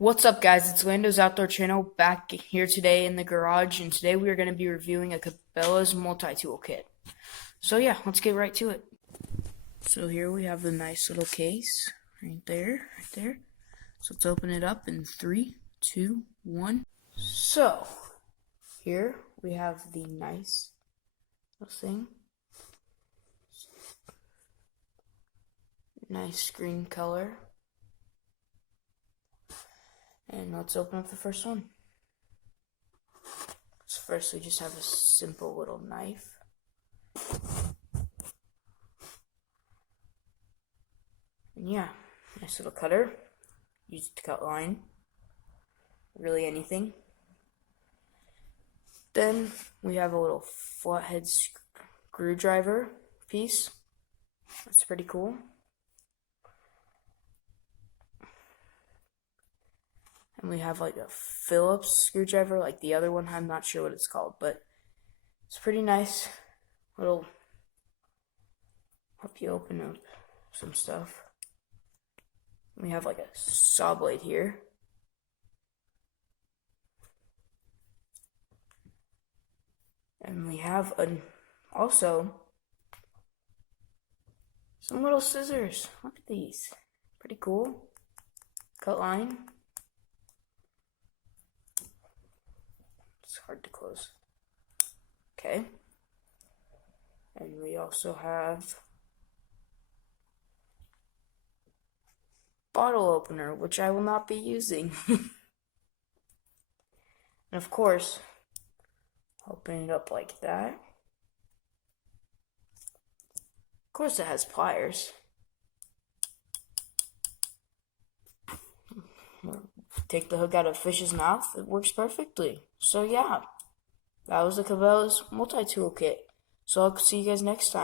What's up, guys? It's Lando's Outdoor Channel back here today in the garage, and today we are going to be reviewing a Cabela's multi-tool kit. So yeah, let's get right to it. So here we have the nice little case right there. So let's open it up in 3, 2, 1. So here we have the nice little thing. Nice green color. And let's open up the first one. So first we just have a simple little knife. And yeah, nice little cutter. Use it to cut line. Really anything. Then we have a little flathead screwdriver piece. That's pretty cool. And we have like a Phillips screwdriver, like the other one. I'm not sure what it's called, but it's pretty nice. It'll help you open up some stuff. We have like a saw blade here. And we have also some little scissors. Look at these. Pretty cool. Cut line. It's hard to close. Okay. And we also have bottle opener, which I will not be using. And of course, open it up like that. Of course it has pliers. Take the hook out of a fish's mouth, it works perfectly. So yeah, that was the Cabela's multi-tool kit. So I'll see you guys next time.